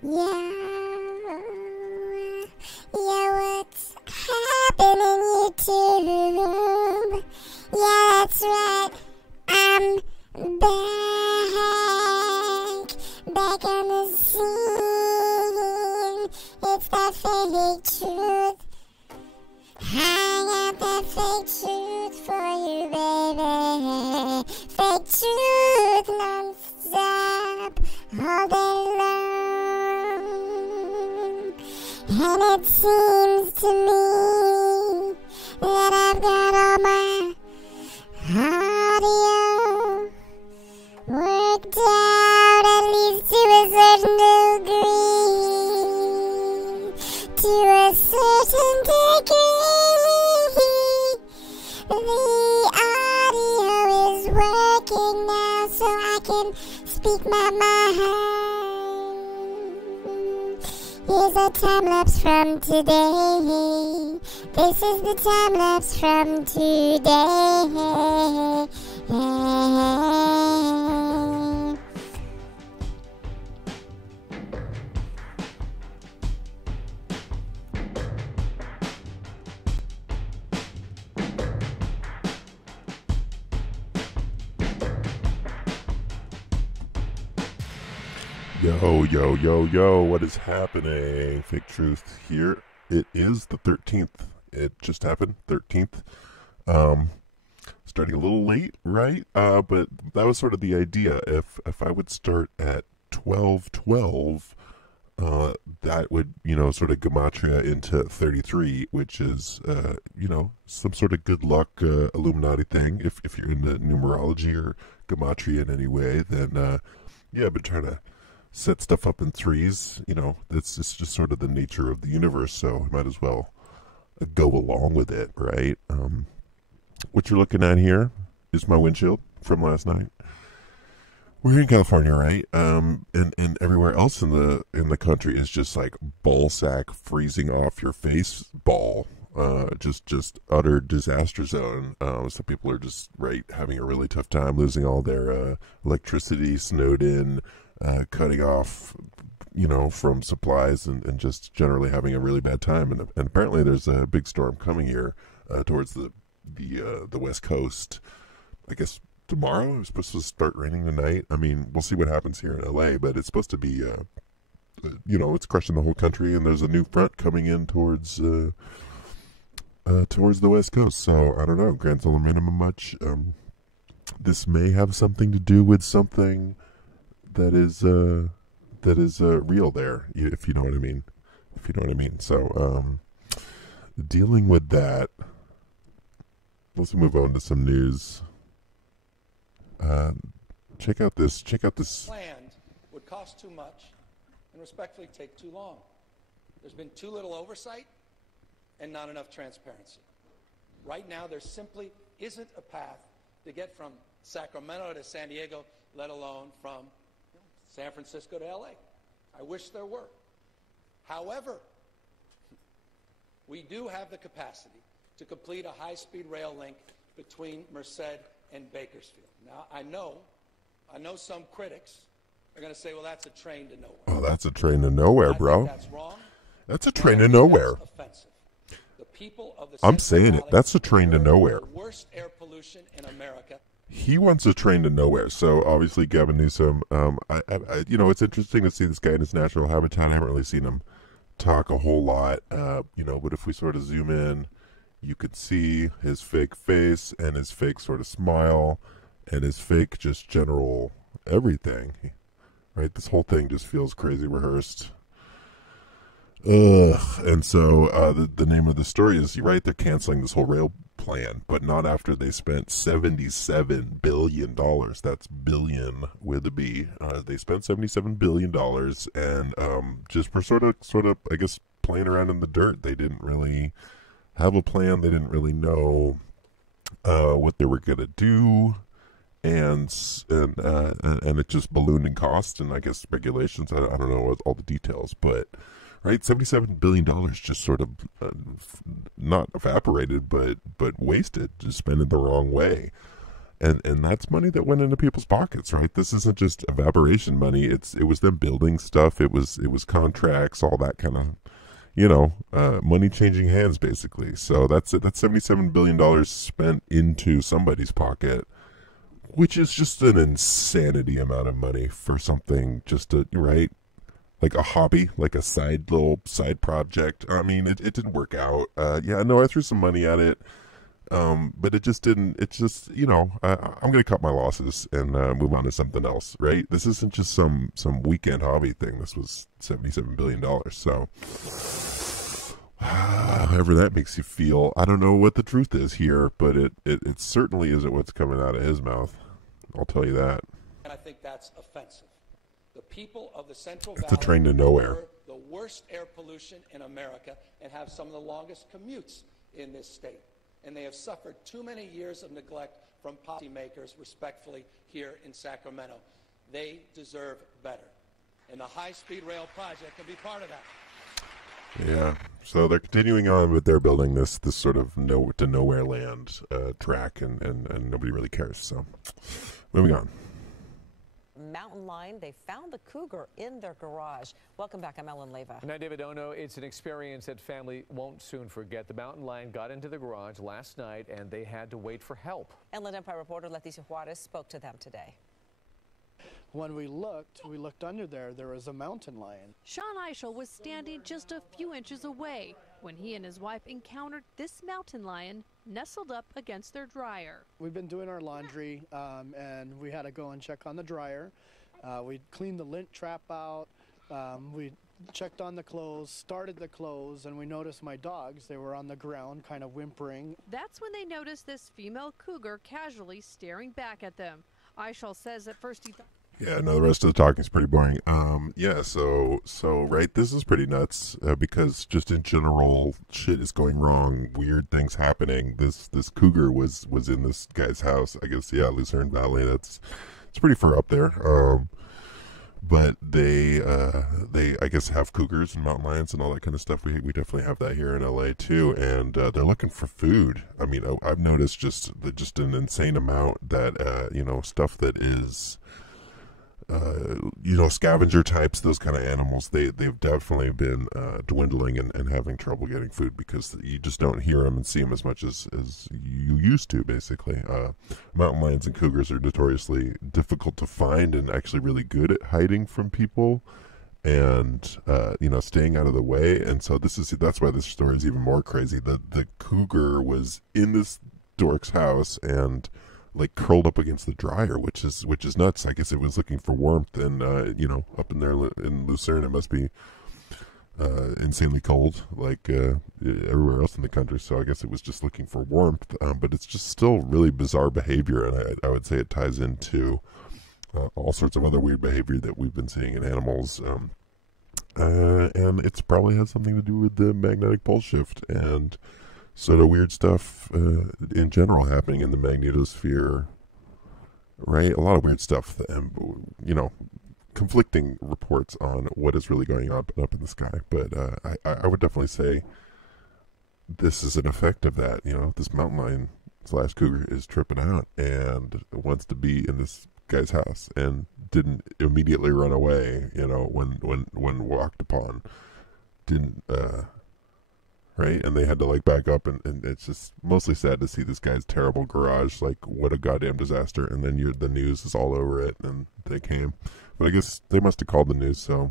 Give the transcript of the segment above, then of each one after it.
Yo, what's happening, YouTube? Yeah, that's right, I'm back on the scene. It's that fake truth. I got that fake truth for you, baby. Fake truth non-stop, all day long. And it seems to me that I've got all my audio worked out, at least to a certain degree. To a certain degree, the audio is working now, so I can speak my mind. Here's a time lapse from today. This is the time lapse from today. Yo, what is happening? Fake Truth here. It is the 13th. It just happened, 13th. Starting a little late, right? But that was sort of the idea. If I would start at 12:12, that would, sort of gematria into 33, which is, some sort of good luck Illuminati thing. If you're into numerology or gematria in any way, then, I've been trying to set stuff up in threes. It's just sort of the nature of the universe, so I might as well go along with it, right? What you're looking at here is my windshield from last night. We're here in California, right? And everywhere else in the country is just like ball sack freezing off your face ball. Just utter disaster zone. So people are just having a really tough time, losing all their electricity, snowed in, cutting off, from supplies, and just generally having a really bad time. And apparently there's a big storm coming here towards the West Coast. I guess tomorrow. It's supposed to start raining tonight. I mean, we'll see what happens here in LA, but it's supposed to be, it's crushing the whole country, and there's a new front coming in towards the West Coast. So I don't know. Grants all the minimum much. This may have something to do with something that is real there, if you know what I mean. So dealing with that, let's move on to some news. Check out this. Planned would cost too much and respectfully take too long. There's been too little oversight and not enough transparency. Right now, there simply isn't a path to get from Sacramento to San Diego, let alone from San Francisco to LA. I wish there were. However, we do have the capacity to complete a high-speed rail link between Merced and Bakersfield. Now, I know some critics are going to say, well, that's a train to nowhere. Oh, that's a train to nowhere, bro. That's wrong. That's a train to nowhere. That's offensive. The people of the I'm saying it. That's a train to nowhere. Worst air pollution in America. He wants a train to nowhere. So obviously, Gavin Newsom. It's interesting to see this guy in his natural habitat. I haven't really seen him talk a whole lot. But if we sort of zoom in, you could see his fake face and his fake sort of smile and his fake just general everything. Right? This whole thing just feels crazy rehearsed. Ugh. And so the name of the story is, you're right, they're canceling this whole rail plan, but not after they spent $77 billion. That's billion with a B. They spent $77 billion, and just for sort of, I guess, playing around in the dirt. They didn't really have a plan. They didn't really know what they were going to do. And it just ballooned in cost, and I guess regulations. I don't know all the details, but right, $77 billion just sort of not evaporated, but wasted, just spent it the wrong way. And that's money that went into people's pockets, right? This isn't just evaporation money. It was them building stuff. It was contracts, all that kind of, money changing hands basically. So that's it. That's $77 billion spent into somebody's pocket, which is just an insanity amount of money for something just to, right? Like a hobby, like a little side project. I mean, it didn't work out. Yeah, no, I threw some money at it. But it just didn't. It's just, I'm gonna cut my losses and move on to something else, right? This isn't just some weekend hobby thing. This was $77 billion. So, however that makes you feel, I don't know what the truth is here, but it certainly isn't what's coming out of his mouth. I'll tell you that. And I think that's offensive. The people of the Central It's Valley a train to nowhere. suffer the worst air pollution in America and have some of the longest commutes in this state. And they have suffered too many years of neglect from policymakers, respectfully, here in Sacramento. They deserve better. And the high-speed rail project can be part of that. Yeah. So they're continuing on, but they're building this sort of nowhere land track, and nobody really cares. So moving on. Mountain lion, they found the cougar in their garage. Welcome back, I'm Ellen Leva. Now, David Ono, it's an experience that family won't soon forget. The mountain lion got into the garage last night, and they had to wait for help. Inland Empire reporter Leticia Juarez spoke to them today. When we looked under there was a mountain lion. Sean Eichel was standing just a few inches away when he and his wife encountered this mountain lion nestled up against their dryer. We've been doing our laundry and we had to go and check on the dryer. We cleaned the lint trap out. We checked on the clothes, started the clothes, and we noticed my dogs. They were on the ground kind of whimpering. That's when they noticed this female cougar casually staring back at them. Eichel says at first he thought... Yeah, no, the rest of the talking is pretty boring. Yeah, so right, this is pretty nuts because just in general, shit is going wrong, weird things happening. This cougar was in this guy's house, I guess. Yeah, Lucerne Valley. It's pretty far up there. But they I guess have cougars and mountain lions and all that kind of stuff. We definitely have that here in LA too, and they're looking for food. I mean, I've noticed just an insane amount that stuff that is. Scavenger types, those kind of animals, they've definitely been dwindling and having trouble getting food because you just don't hear them and see them as much as you used to, basically. Mountain lions and cougars are notoriously difficult to find and actually really good at hiding from people and, staying out of the way. And so that's why this story is even more crazy. The cougar was in this dork's house and curled up against the dryer, which is nuts. I guess it was looking for warmth, and up in there in Lucerne, it must be insanely cold, like everywhere else in the country. So I guess it was just looking for warmth. But it's just still really bizarre behavior, and I would say it ties into all sorts of other weird behavior that we've been seeing in animals. And it's probably has something to do with the magnetic pole shift and sort of weird stuff in general happening in the magnetosphere, right? A lot of weird stuff, conflicting reports on what is really going on up in the sky. But I would definitely say this is an effect of that. This mountain lion / cougar is tripping out and wants to be in this guy's house and didn't immediately run away, when walked upon. Didn't... right, and they had to back up, and it's just mostly sad to see this guy's terrible garage. What a goddamn disaster! And then the news is all over it, and they came. But I guess they must have called the news, so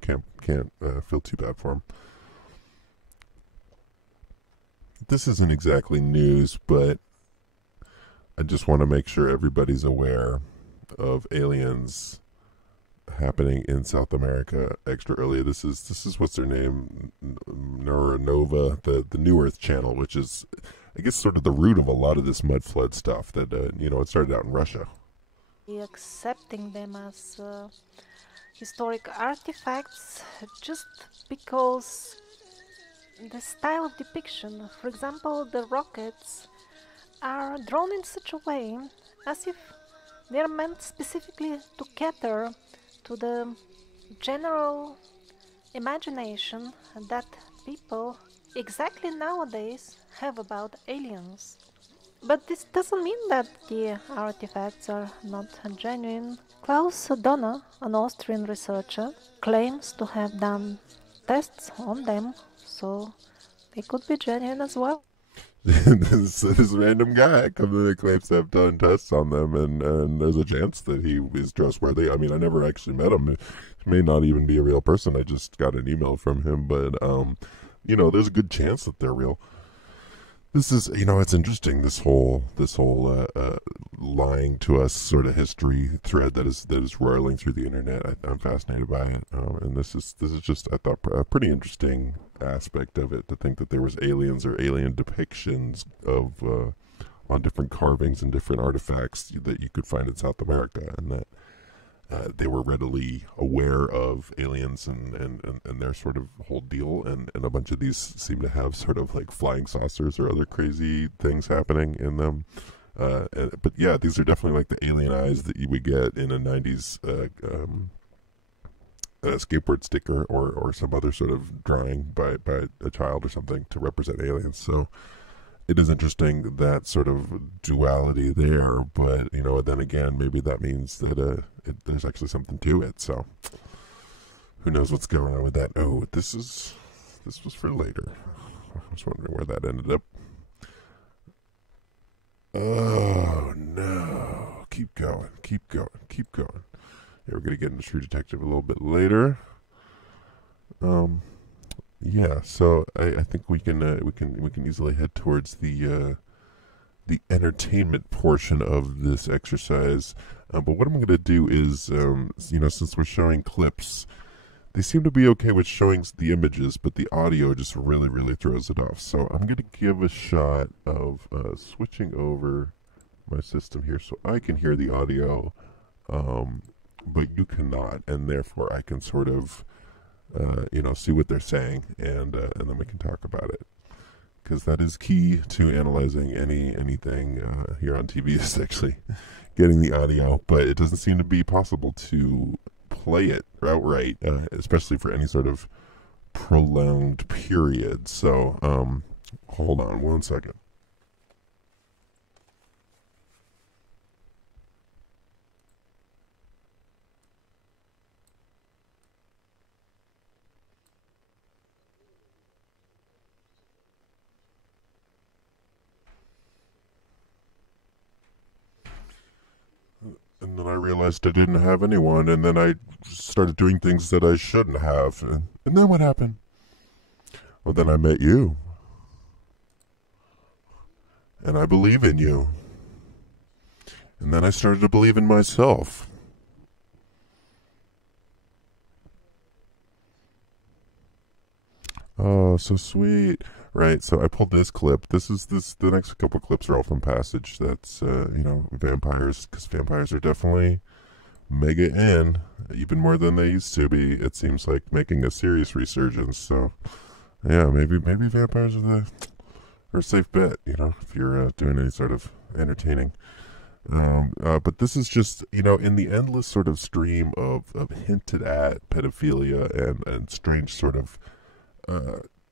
can't feel too bad for them. This isn't exactly news, but I just want to make sure everybody's aware of aliens happening in South America extra early. This is what's their name, Nova, the New Earth channel, which is, I guess, sort of the root of a lot of this mud flood stuff that it started out in Russia. Accepting them as historic artifacts just because the style of depiction, for example, the rockets, are drawn in such a way as if they are meant specifically to cater to the general imagination that people exactly nowadays have about aliens. But this doesn't mean that the artifacts are not genuine. Klaus Donner, an Austrian researcher, claims to have done tests on them, so they could be genuine as well. This random guy comes in and claims to have done tests on them, and there's a chance that he is trustworthy. I mean, I never actually met him. He may not even be a real person. I just got an email from him, but you know, there's a good chance that they're real. This is, you know, it's interesting. This whole lying to us sort of history thread that is roiling through the internet. I'm fascinated by it, and this is just, I thought, a pretty interesting aspect of it, to think that there was aliens or alien depictions of on different carvings and different artifacts that you could find in South America, and that they were readily aware of aliens and their sort of whole deal, and a bunch of these seem to have sort of like flying saucers or other crazy things happening in them. But yeah, these are definitely like the alien eyes that you would get in a 90s skateboard sticker or some other sort of drawing by a child or something to represent aliens. So it is interesting, that sort of duality there, but, you know, then again, maybe that means that there's actually something to it. So who knows what's going on with that? Oh, this was for later. I was wondering where that ended up. Oh no! Keep going. Yeah, we're gonna get into True Detective a little bit later. Yeah, so I think we can easily head towards the entertainment portion of this exercise. But what I'm going to do is, you know, since we're showing clips, they seem to be okay with showing the images, but the audio just really throws it off. So I'm going to give a shot of switching over my system here so I can hear the audio, but you cannot, and therefore I can sort of you know, see what they're saying, and then we can talk about it, because that is key to analyzing anything here on TV, is actually getting the audio. But it doesn't seem to be possible to play it outright, especially for any sort of prolonged period. So hold on one second. And then I realized I didn't have anyone, and then I started doing things that I shouldn't have. And then what happened? Well, then I met you. And I believe in you. And then I started to believe in myself. Oh, so sweet. Right, so I pulled this clip. The next couple clips are all from Passage. That's, you know, vampires, because vampires are definitely mega in, even more than they used to be. It seems like making a serious resurgence. So, yeah, maybe vampires are a safe bet, you know, if you're doing any sort of entertaining. But this is just, you know, in the endless sort of stream of hinted at pedophilia and strange sort of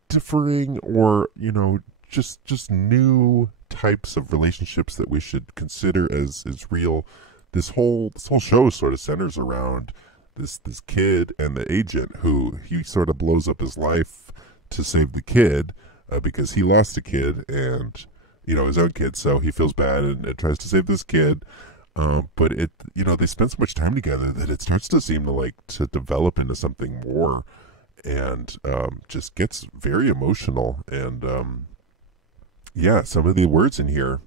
differing, or, you know, just new types of relationships that we should consider as real. This whole show sort of centers around this kid and the agent, who he sort of blows up his life to save the kid, because he lost a kid, and, you know, his own kid, so he feels bad and tries to save this kid. But it, you know, they spend so much time together that it starts to seem to develop into something more, and just gets very emotional. And yeah, some of the words in here,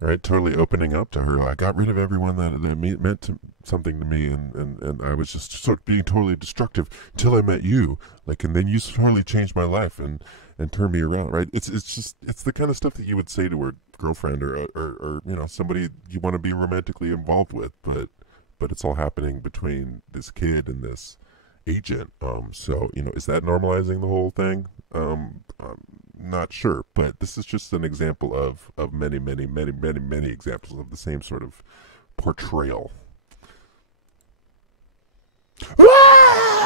right, totally opening up to her. I got rid of everyone that meant something to me, and I was just sort of being totally destructive until I met you. Like, and then you totally changed my life and turned me around. Right? It's the kind of stuff that you would say to a girlfriend or you know, somebody you want to be romantically involved with, but it's all happening between this kid and this agent. So, you know, is that normalizing the whole thing? I'm not sure, but this is just an example of many examples of the same sort of portrayal. Ah!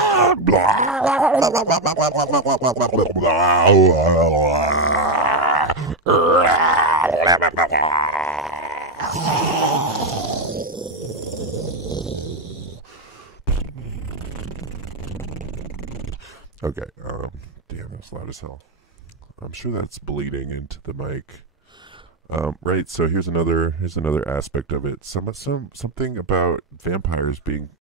Okay, damn, that's loud as hell. I'm sure that's bleeding into the mic. Right, so here's another aspect of it. Something about vampires being